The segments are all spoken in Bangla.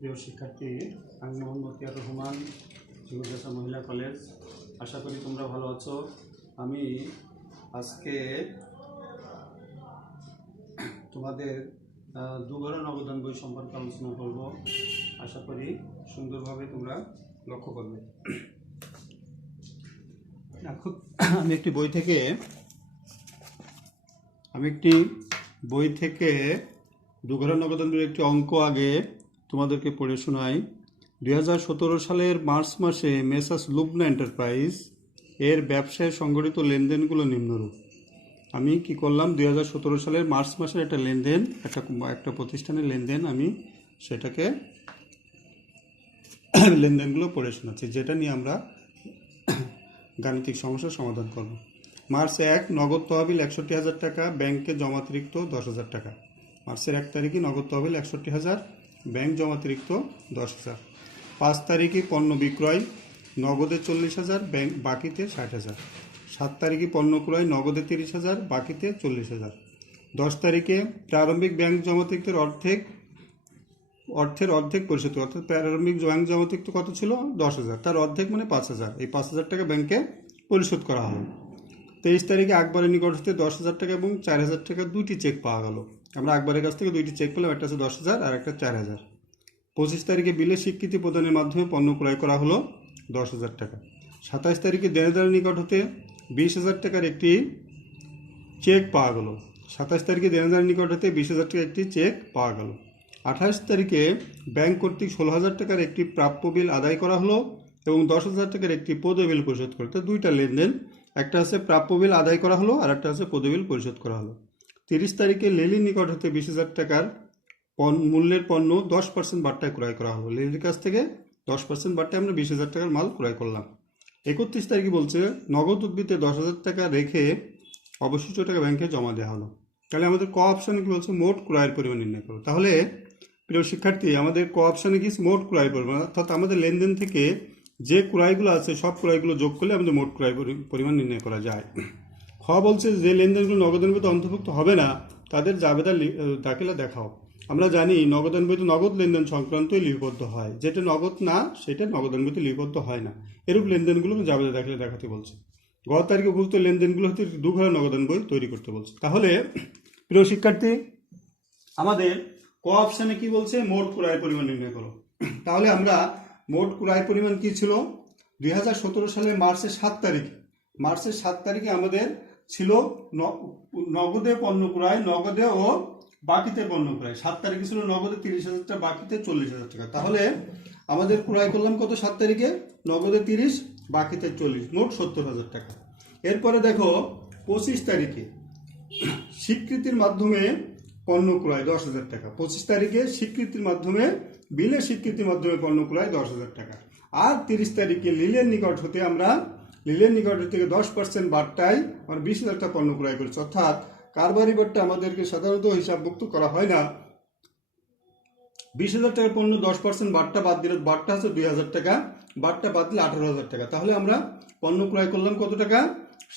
প্রিয় শিক্ষার্থী, আমি মোহাম্মদ মতিয়ার রহমান, মাদ্রাসা মহিলা কলেজ। আশা করি তোমরা ভালো আছো। আমি আজকে তোমাদের দুঘর নবোদন বই সম্পর্কে আলোচনা করব। আশা করি সুন্দরভাবে তোমরা লক্ষ্য করবে। এখন আমি একটি বই থেকে দুঘর নবোদন বইয়ের একটি অঙ্ক আগে তোমাদেরকে পড়ে শোনাই। 2017 সালের মার্চ মাসে মেসার্স লুবনা এন্টারপ্রাইজ এর ব্যবসায় সংগঠিত লেনদেনগুলো নিম্নরূপ। আমি কি করলাম, 2017 সালের মার্চ মাসের একটা লেনদেন, একটা প্রতিষ্ঠানের লেনদেন, আমি সেটাকে লেনদেনগুলো পড়ে শোনাচ্ছি, যেটা নিয়ে আমরা গাণিতিক সমস্যার সমাধান করব। মার্চ 1, নগদ তহবিল 61,000 টাকা, ব্যাংকে জমাতিরিক্ত 10,000 টাকা। মার্চের 1 তারিখে নগদ তহবিল 61,000, ব্যাংক জমাতিরিক্ত 10,000। 5 তারিখে পণ্য বিক্রয়, নগদে 40,000, ব্যাংক বাকিতে 60,000। 7 তারিখে পণ্য ক্রয়, নগদে 30,000, বাকিতে 40,000। 10 তারিখে প্রারম্ভিক ব্যাংক জমাতিরিক্তের অর্থের অর্ধেক পরিশোধ, অর্থাৎ প্রারম্ভিক ব্যাংক জমাতিরিক্ত কত ছিল? 10,000, তার অর্ধেক মানে 5,000। এই 5,000 টাকা ব্যাংকে পরিশোধ করা হলো। 23 তারিখে আকবরের নিকট হতে 10,000 টাকা এবং 4,000 টাকা দুটি চেক পাওয়া গেল। আমরা আকবরের কাছ থেকে দুইটি চেক পেলাম, একটা হচ্ছে 10,000 আর একটা 4,000। 25 তারিখে বিলের স্বীকৃতি প্রদানের মাধ্যমে পণ্য ক্রয় করা হলো 10,000 টাকা। 27 তারিখে দেনেদারের নিকট হতে 20,000 টাকার একটি চেক পাওয়া গেল। 27 তারিখে দেনেদারের নিকট হতে 20,000 টাকার একটি চেক পাওয়া গেল। 28 তারিখে ব্যাংক কর্তৃক 16,000 টাকার একটি প্রাপ্য বিল আদায় করা হলো এবং 10,000 টাকার একটি পদবিল পরিশোধ করতে। দুইটা লেনদেন, একটা আছে প্রাপ্য বিল আদায় করা হলো আর একটা আছে পদবিল পরিশোধ করা হলো। 30 তারিখে লেলির নিকট হতে 20,000 টাকার মূল্যের পণ্য 10% বাট্টায় ক্রয় করা হলো। লেলির কাছ থেকে 10% বাট্টায় আমরা 20,000 টাকার মাল ক্রয় করলাম। 31 তারিখে বলছে নগদ উদ্ভিদে 10,000 টাকা রেখে অবশিষ্ট টাকা ব্যাংকে জমা দেওয়া হলো। তাহলে আমাদের ক অপশানে কি বলছে? মোট ক্রয়ের পরিমাণ নির্ণয় করো। তাহলে প্রিয় শিক্ষার্থী, আমাদের ক অপশানে কি মোট ক্রয় পরিমাণ, অর্থাৎ আমাদের লেনদেন থেকে যে ক্রয়গুলো আছে সব ক্রয়গুলো যোগ করলে আমাদের মোট ক্রয় পরিমাণ নির্ণয় করা যায়। খ বলছে যে লেনদেনগুলো নগদান বইতে অন্তর্ভুক্ত হবে না তাদের জাবেদা দাখিলা দেখাও। আমরা জানি নগদান বইতে নগদ লেনদেন সংক্রান্তই লিপিবদ্ধ হয়, যেটা নগদ না সেটা নগদান বইতে লিপিবদ্ধ হয় না। এরূপ লেনদেনগুলো জাবেদা দাখিলা দেখাতে বলছে। গ তারিখে উপযুক্ত লেনদেনগুলো হতে দুঘর নগদান বই তৈরি করতে বলছে। তাহলে প্রিয় শিক্ষার্থী, আমাদের ক অপশানে কি বলছে? মোট ক্রয়ের পরিমাণ নির্ণয় করো। তাহলে আমরা মোট ক্রয় পরিমাণ কি ছিল? 2017 সালের মার্চের 7 তারিখে আমাদের ছিল নগদে পণ্য ক্রয়, নগদে ও বাকিতে পণ্য ক্রয়। 7 তারিখে ছিল নগদে 30,000 টাকা, বাকিতে 40,000 টাকা। তাহলে আমাদের ক্রয় করলাম কত? 7 তারিখে নগদে 30, বাকিতে 40, মোট 70,000 টাকা। এরপরে দেখো 25 তারিখে স্বীকৃতির মাধ্যমে পণ্য ক্রয় 10,000 টাকা। 25 তারিখে স্বীকৃতির মাধ্যমে বিলের স্বীকৃতির মাধ্যমে পণ্য ক্রয় 10,000 টাকা। আর 30 তারিখে লিলের নিকট হতে 10% বাট্টায় আমরা 20,000 টাকা পণ্য ক্রয় করেছি। অর্থাৎ কারবারি বাট্টা আমাদেরকে সাধারণত হিসাবভুক্ত করা হয় না। 20,000 টাকার পণ্য 10% বাট্টা বাদ দিলে, বাট্টা হচ্ছে 2,000 টাকা, বাট্টা বাদ দিলে 18,000 টাকা। তাহলে আমরা পণ্য ক্রয় করলাম কত টাকা?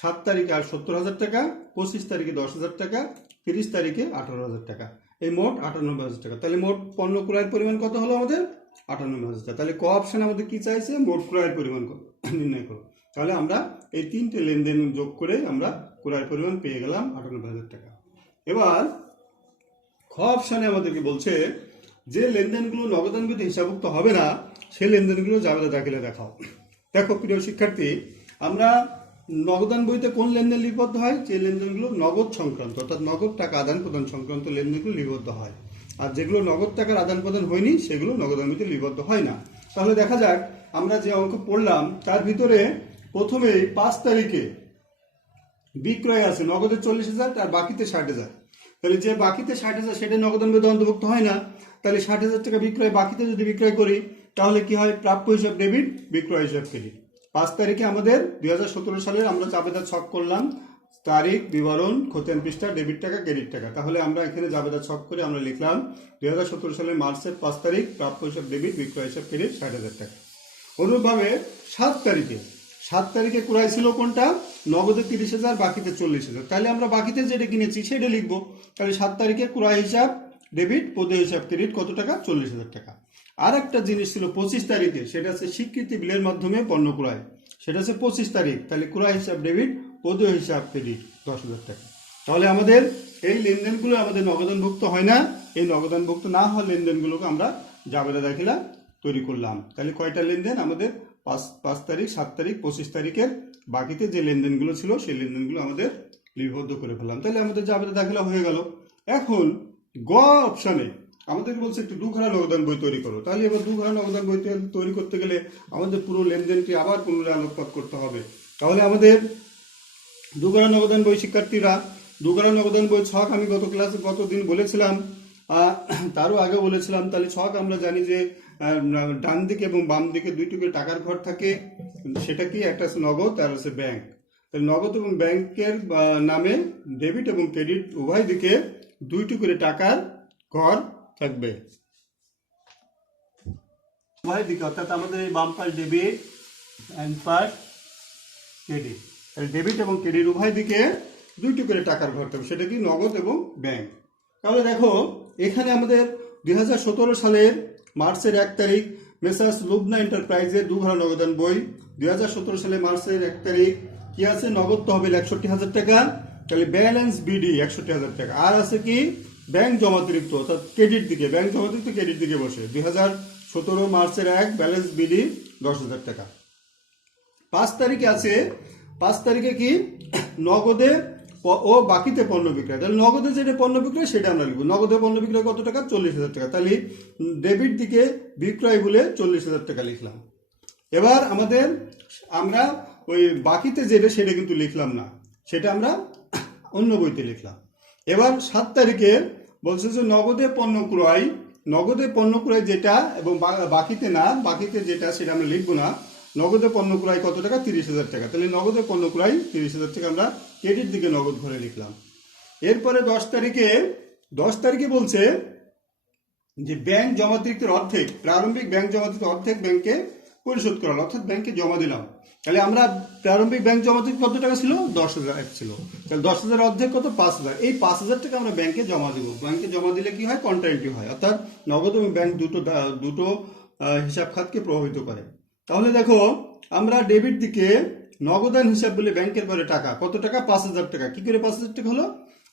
7 তারিখে আর 70,000 টাকা, 25 তারিখে 10,000 টাকা, 30 তারিখে 18,000 টাকা, এই মোট 98,000 টাকা। তাহলে মোট পণ্য ক্রয়ের পরিমাণ কত হলো আমাদের? 98,000 টাকা। তাহলে ক অপশন আমাদের কি চাইছে? মোট ক্রয়ের পরিমাণ নির্ণয় করো। তাহলে আমরা এই তিনটে লেনদেন যোগ করে আমরা ক্রয়ের পরিমাণ পেয়ে গেলাম 98,000 টাকা। এবার খ অপশনে আমাদেরকে বলছে যে লেনদেনগুলো নগদান বইতে হিসাবভুক্ত হবে না সেই লেনদেনগুলো জাবেদা দাখিলা দেখাও। দেখো প্রিয় শিক্ষার্থী, আমরা নগদান বইতে কোন লেনদেন লিপিবদ্ধ হয়? যে লেনদেনগুলো নগদ সংক্রান্ত, অর্থাৎ নগদ টাকা আদান প্রদান সংক্রান্ত লেনদেনগুলো লিপিবদ্ধ হয়। আর যেগুলো নগদ টাকার আদান প্রদান হয়নি সেগুলো নগদান বইতে লিপিবদ্ধ হয় না। তাহলে দেখা যাক আমরা যে অঙ্ক পড়লাম তার ভিতরে প্রথমে 5 তারিখে বিক্রয় আছে নগদে 40,000 আর বাকিতে 60,000। তাহলে যে বাকিতে 60,000 সেটা নগদান বইতে অন্তর্ভুক্ত হয় না। তাহলে 60,000 টাকা বিক্রয়, বাকিতে যদি বিক্রয় করি তাহলে কি হয়? প্রাপ্য হিসাব ডেবিট, বিক্রয় হিসাব ক্রেডিট। 5 তারিখে আমাদের 2017 সালের আমরা জাবেদা ছক করলাম, তারিখ, বিবরণ, খতিয়ান পৃষ্ঠা, ডেবিট টাকা, ক্রেডিট টাকা। তাহলে আমরা এখানে জাবেদা ছক করে আমরা লিখলাম 2017 সালের মার্চের 5 তারিখ প্রাপ্য হিসাব ডেবিট, বিক্রয় হিসাব ক্রেডিট 60,000 টাকা। অনুরূপভাবে 7 তারিখে ক্রয় ছিল কোনটা? নগদে 30,000, বাকিতে 40,000। তাহলে আমরা বাকিতে যেটা কিনেছি সেটা লিখবো। তাহলে 7 তারিখে ক্রয় হিসাব ডেবিট, পদে হিসাব ক্রেডিট কত টাকা? 40,000 টাকা। আর একটা জিনিস ছিল 25 তারিখে, সেটা হচ্ছে স্বীকৃতি বিলের মাধ্যমে পণ্য ক্রয়, সেটা হচ্ছে 25 তারিখ। তাহলে ক্রয় হিসাব ডেবিট, পদে হিসাব ক্রেডিট 10,000 টাকা। তাহলে আমাদের এই লেনদেনগুলো আমাদের নগদানভুক্ত হয় না। এই নগদানভুক্ত না হওয়া লেনদেনগুলোকে আমরা জাবেদা দাখিলা তৈরি করলাম। তাহলে কয়টা লেনদেন? আমাদের 5 তারিখ, 7 তারিখ, 25 তারিখের বাকিতে যে লেনদেনগুলো ছিল সেই লেনদেনগুলো আমাদের লিপিবদ্ধ করে ফেললাম। তাহলে আমাদের জাবেদা দাখিলা হয়ে গেল। এখন গ অপশানে আমাদের বলছে একটু দুঘরা নগদান বই তৈরি করো। তাহলে এবার দুঘরা নগদান বই তৈরি করতে গেলে আমাদের পুরো লেনদেনটি আবার পুনরায় আলোকপাত করতে হবে। তাহলে আমাদের দুঘরা নগদান বই শিক্ষার্থীরা, দুঘরা নগদান বই ছক আমি গত দিন বলেছিলাম, তারও আগে বলেছিলাম। তাহলে ছক আমরা জানি যে ডান দিকে এবং বাম দিকে দুইটি করে টাকার ঘর থাকে। সেটা কি? একটা হচ্ছে নগদ আর হচ্ছে ব্যাংক। তাহলে নগদ এবং ব্যাংকের নামে ডেবিট এবং ক্রেডিট উভয় দিকে দুইটি করে টাকার ঘর থাকবে উভয় দিকে, অর্থাৎ আমাদের এই বাম পাশ ডেবিট অ্যান্ড পাশ ক্রেডিট। তাহলে ডেবিট এবং ক্রেডিট উভয় দিকে দুইটি করে টাকার ঘর থাকবে, সেটা কি? নগদ এবং ব্যাংক। তাহলে দেখো এখানে আমাদের 2017 সালের মার্চের 1 তারিখ মেসার্স লুবনা এন্টারপ্রাইজের দুঘরা নগদান বই। 2017 সালে মার্চের 1 তারিখ কি আছে? নগদ তহবিল 61,000 টাকা। তাহলে ব্যালেন্স বিডি 61,000 টাকা। আর আছে কি? ব্যাংক জমাতিরিক্ত, অর্থাৎ ক্রেডিট দিকে, ব্যাংক জমাতিরিক্ত ক্রেডিট দিকে বসে 2017 মার্চের 1 ব্যালেন্স বিডি 10,000 টাকা। 5 তারিখে আছে, 5 তারিখে কি? নগদে ও বাকিতে পণ্য বিক্রয়। তাহলে নগদে যেটা পণ্য বিক্রয় সেটা আমরা লিখবো। নগদে পণ্য বিক্রয় কত টাকা? 40,000 টাকা। তাহলে ডেবিট দিকে বিক্রয় বলে 40,000 টাকা লিখলাম। এবার আমরা ওই বাকিতে যেটা সেটা কিন্তু লিখলাম না, সেটা আমরা অন্য বইতে লিখলাম। এবার 7 তারিখে বলছে যে নগদে পণ্য ক্রয় যেটা এবং বাকিতে না, বাকিতে যেটা সেটা আমরা লিখবো না। নগদে পণ্য ক্রয় কত টাকা? 30,000 টাকা। তাহলে নগদে পণ্য ক্রয় 30,000 টাকা আমরা ক্রেডিট দিকে নগদ ঘরে লিখলাম। এরপরে 10 তারিখে বলছে যে ব্যাংক জমাতিরিক্তের অর্ধেক, প্রারম্ভিক ব্যাংক জমাতিরিক্ত অর্ধেক ব্যাংকে পরিশোধ করা, অর্থাৎ ব্যাংকে জমা দিলাম। তাহলে আমরা প্রারম্ভিক ব্যাংক জমাতিরিক্ত কত টাকা ছিল? 10,000 ছিল। তাহলে 10,000 অর্ধেক কত? 5,000। এই 5,000 টাকা আমরা ব্যাংকে জমা দিব। ব্যাংকে জমা দিলে কি হয়? কন্ট্রাইন্টিভ হয়, অর্থাৎ নগদ এবং ব্যাংক দুটো হিসাব খাতকে প্রভাবিত করে। তাহলে দেখো আমরা ডেবিট দিকে নগদান হিসাব বলে ব্যাংকের ঘরে টাকা কত টাকা? 5,000 টাকা। কি করে 5,000 টাকা হলো?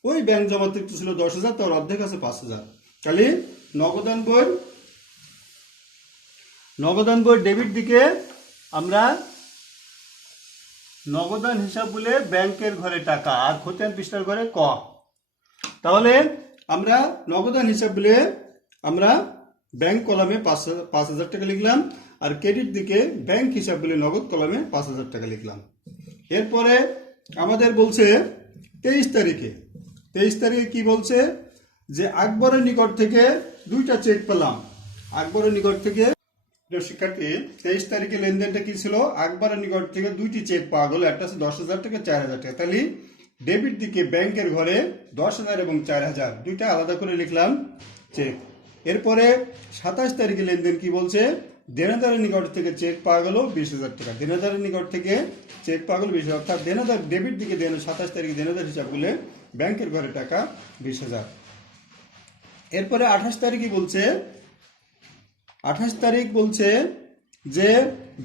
ওই ব্যাংক জমাতিরিক্ত ছিল 10,000, তার অর্ধেক আছে 5,000। তাহলে নগদান বই ডেবিট দিকে আমরা নগদান হিসাব বলে ব্যাংকের ঘরে টাকা, আর খতিয়ান পৃষ্ঠার ঘরে ক। তাহলে আমরা নগদান হিসাব বলে আমরা ব্যাংক কলামে 5,000 টাকা লিখলাম, আর ক্রেডিট দিকে ব্যাংক হিসাব বলে নগদ কলামে 5,000 টাকা লিখলাম। এরপরে আমাদের বলছে 23 তারিখে কি বলছে? যে আকবরের নিকট থেকে দুইটা চেক পেলাম। আকবরের নিকট থেকে, শিক্ষার্থী 23 তারিখে লেনদেনটা কি ছিল? আকবরের নিকট থেকে দুইটি চেক পাওয়া গেল, একটা আছে 10,000 টাকা, 4,000 টাকা। তাহলে ডেবিট দিকে ব্যাংকের ঘরে 10,000 এবং 4,000 দুইটা আলাদা করে লিখলাম চেক। এরপরে 27 তারিখে লেনদেন কি বলছে? দেনাদারের নিকট থেকে চেক পাওয়া গেল 20,000 টাকা। দেনাদারের নিকট থেকে চেক পাওয়া গেল 20,000, অর্থাৎ দেনাদার ডেবিট দিকে 27 তারিখে দেনাদার হিসাব করলে ব্যাংকের ঘরে টাকা 20,000। এরপরে 28 তারিখ বলছে যে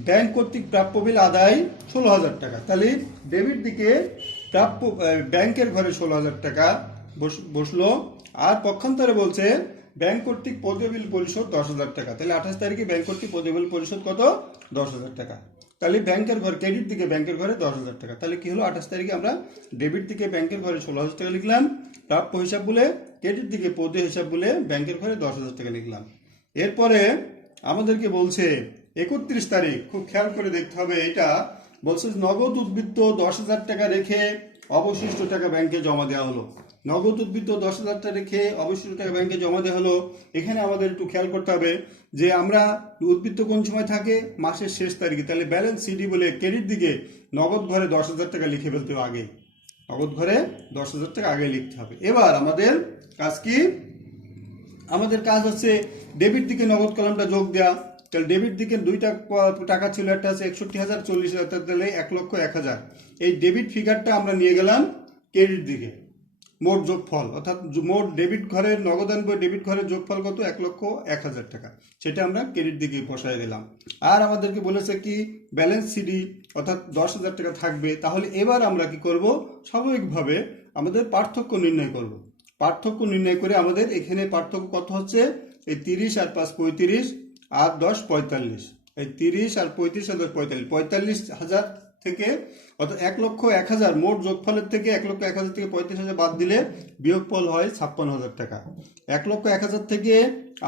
ব্যাংক কর্তৃক প্রাপ্য বিল আদায় 16,000 টাকা। তাহলে ডেবিট দিকে প্রাপ্য ব্যাংকের ঘরে 16,000 টাকা বসলো, আর পক্ষান্তরে বলছে ব্যাংক কর্তৃক পদীয় বিল পরিশোধ 10,000 টাকা। তাহলে 28 তারিখে ব্যাংক কর্তৃক পদীয় বিল পরিশোধ কত? 10,000 টাকা। তাহলে ব্যাংকের ঘর, ক্রেডিট দিকে ব্যাংকের ঘরে 10,000 টাকা। তাহলে কি হলো? 28 তারিখে আমরা ডেবিট দিকে ব্যাংকের ঘরে 16,000 টাকা লিখলাম, প্রাপ্য হিসাব বলে ক্রেডিট দিকে পদীয় হিসাব বলে ব্যাংকের ঘরে 10,000 টাকা লিখলাম। এরপরে আমাদেরকে বলছে 31 তারিখ, খুব খেয়াল করে দেখতে হবে এটা, বলছে নগদ উদ্বৃত্ত 10,000 টাকা রেখে অবশিষ্ট টাকা ব্যাংকে জমা দেওয়া হলো। নগদ উদ্বৃত্ত 10,000 টাকা রেখে অবশিষ্ট টাকা ব্যাংকে জমা দেওয়া হলো। এখানে আমাদের একটু খেয়াল করতে হবে যে আমরা উদ্বৃত্ত কোন সময় থাকে? মাসের শেষ তারিখে। তাহলে ব্যালেন্স সিডি বলে ক্রেডিট দিকে নগদ ঘরে 10,000 টাকা লিখে ফেলতে হবে আগে, নগদ ঘরে 10,000 টাকা আগে লিখতে হবে। এবার আমাদের কাজ কি? আমাদের কাজ হচ্ছে ডেবিট দিকে নগদ কলামটা যোগ দেওয়া। তাহলে ডেবিট দিকে দুইটা টাকা ছিল, একটা আছে 61,000, 40,000, তাহলে 1,01,000। এই ডেবিট ফিগারটা আমরা নিয়ে গেলাম ক্রেডিট দিকে। মোট যোগফল অর্থাৎ মোট ডেবিট ঘরের নগদান বই ডেবিট ঘরের যোগফল কত 1,01,000 টাকা, সেটা আমরা ক্রেডিট দিকে বসাই দিলাম। আর আমাদেরকে বলেছে কি ব্যালেন্স সিডি অর্থাৎ 10,000 টাকা থাকবে। তাহলে এবার আমরা কি করব, স্বাভাবিকভাবে আমাদের পার্থক্য নির্ণয় করব। পার্থক্য নির্ণয় করে আমাদের এখানে পার্থক্য কত হচ্ছে, এই 30 আর 5 35 আর 10 45, এই 30 আর 35 আর 10 45, 45,000 থেকে অর্থাৎ 1,01,000 মোট যোগফলের থেকে 1,01,000 থেকে 35,000 বাদ দিলে বিয়োগফল হয় 56,000 টাকা। 1,01,000 থেকে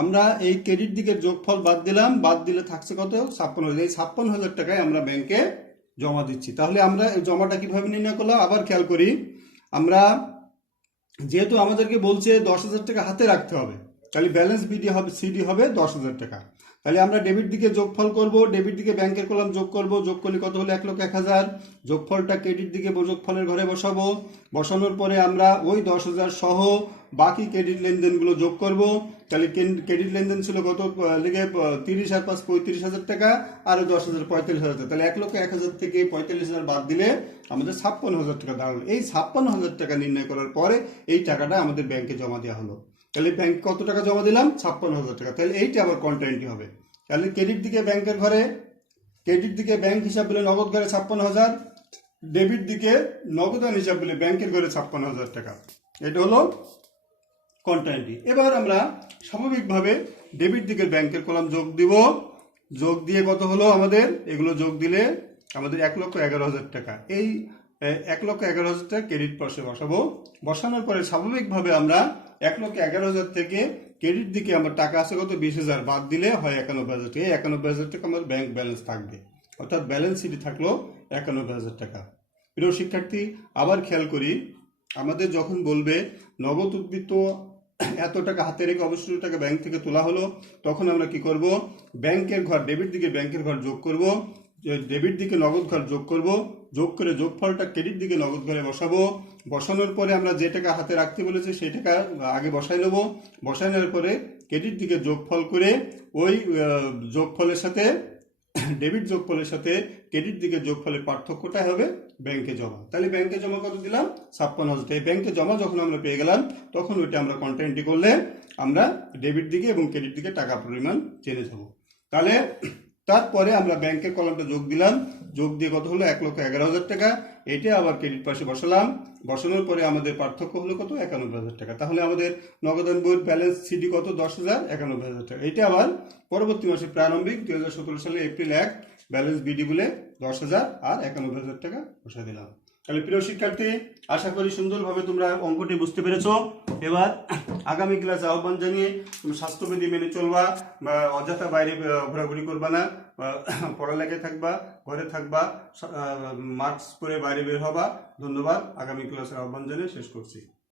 আমরা এই ক্রেডিট দিকের যোগফল বাদ দিলাম, বাদ দিলে থাকছে কত 56,000। এই 56,000 টাকায় আমরা ব্যাংকে জমা দিচ্ছি। তাহলে আমরা এই জমাটা কিভাবে নির্ণয় করলাম, আবার খেয়াল করি। আমরা যেহেতু আমাদেরকে বলছে 10,000 টাকা হাতে রাখতে হবে, তাহলে ব্যালেন্স সিডি হবে 10,000 টাকা। তাহলে আমরা ডেবিট দিকে যোগফল করব, ডেবিট দিকে ব্যাংকের কলাম যোগ করব, যোগ করলে কত হলো 1,01,000। যোগফলটা ক্রেডিট দিকে যোগফলের ঘরে বসাবো, বসানোর পরে আমরা ওই 10,000 সহ বাকি ক্রেডিট লেনদেনগুলো যোগ করব। তাহলে ক্রেডিট লেনদেন ছিল কত লিখে 30 আর 5 35,000 টাকা, আরও 10,000 45,000 টাকা। তাহলে 1,01,000 থেকে 45,000 বাদ দিলে আমাদের 56,000 টাকা দাঁড়ালো। এই 56,000 টাকা নির্ণয় করার পরে এই টাকাটা আমাদের ব্যাংকে জমা দেওয়া হলো। তাহলে ব্যাংক কত টাকা জমা দিলাম, 56,000 টাকা। তাহলে এইটা আবার কন্ট্রাইন্টি হবে। তাহলে ক্রেডিট দিকে ব্যাংকের ঘরে, ক্রেডিট দিকে ব্যাংক হিসাব বলে নগদ ঘরে 56,000, ডেবিট দিকে নগদান হিসাব বলে ব্যাংকের ঘরে 56,000 টাকা। এটা হলো কন্ট্রাইন্টি। এবার আমরা স্বাভাবিকভাবে ডেবিট দিকের ব্যাংকের কলাম যোগ দিব, যোগ দিয়ে কত হলো আমাদের, এগুলো যোগ দিলে আমাদের 1,11,000 টাকা। এই 1,11,000 টাকা ক্রেডিট পাশে বসাবো। বসানোর পরে স্বাভাবিকভাবে আমরা 1,11,000 থেকে ক্রেডিট দিকে আমার টাকা আছে কত 20,000 বাদ দিলে হয় 91,000 টাকা। এই 91,000 টাকা আমার ব্যাংক ব্যালেন্স থাকবে, অর্থাৎ ব্যালেন্স সিটি থাকলো 91,000 টাকা। প্রিয় শিক্ষার্থী, আবার খেয়াল করি, আমাদের যখন বলবে নগদ উদ্বৃত্ত এত টাকা হাতে রেখে অবশিষ্ট টাকা ব্যাংক থেকে তোলা হলো, তখন আমরা কি করব, ব্যাংকের ঘর ডেবিট দিকে ব্যাংকের ঘর যোগ করব, ডেবিট দিকে নগদ ঘর যোগ করব, যোগ করে যোগফলটা ক্রেডিট দিকে নগদ ঘরে বসাবো। বসানোর পরে আমরা যে টাকা হাতে রাখতে বলেছি সেই টাকা আগে বসাই নেব। বসাই নেওয়ার পরে ক্রেডিট দিকে যোগফল করে ওই যোগফলের সাথে ডেবিট যোগফলের সাথে ক্রেডিট দিকে যোগফলের পার্থক্যটা হবে ব্যাংকে জমা। তাহলে ব্যাংকে জমা কত দিলাম, 56,000 টাকা। ব্যাংকে জমা যখন আমরা পেয়ে গেলাম, তখন ওইটা আমরা কন্ট্রাইন্টি করলে আমরা ডেবিট দিকে এবং ক্রেডিট দিকে টাকা পরিমাণ জেনে যাব। তাহলে তারপরে আমরা ব্যাংকের কলামটা যোগ দিলাম, যোগ দিয়ে কত হলো 1,11,000 টাকা। এটা আবার ক্রেডিট পাশে বসালাম, বসানোর পরে আমাদের পার্থক্য হলো কত 91,000 টাকা। তাহলে আমাদের নগদান বইয়ের ব্যালেন্স সিডি কত 10,000 91,000 টাকা। এটা আবার পরবর্তী মাসে প্রারম্ভিক 2017 সালে এপ্রিল 1 ব্যালেন্স বিডি বলে 10,000 আর 91,000 টাকা বসা দিলাম। তাহলে প্রিয় শিক্ষার্থী, আশা করি সুন্দরভাবে তোমরা অঙ্কটি বুঝতে পেরেছো। এবার আগামী ক্লাসে আহ্বান জানিয়ে তুমি স্বাস্থ্যবিধি মেনে চলবা, অযথা বাইরে ঘোরাঘুরি করবা না, পড়ালেখায় থাকবা, ঘরে থাকবা, মাস্ক পরে বাইরে বের হবা। ধন্যবাদ। আগামী ক্লাসের আহ্বান জানিয়ে শেষ করছি।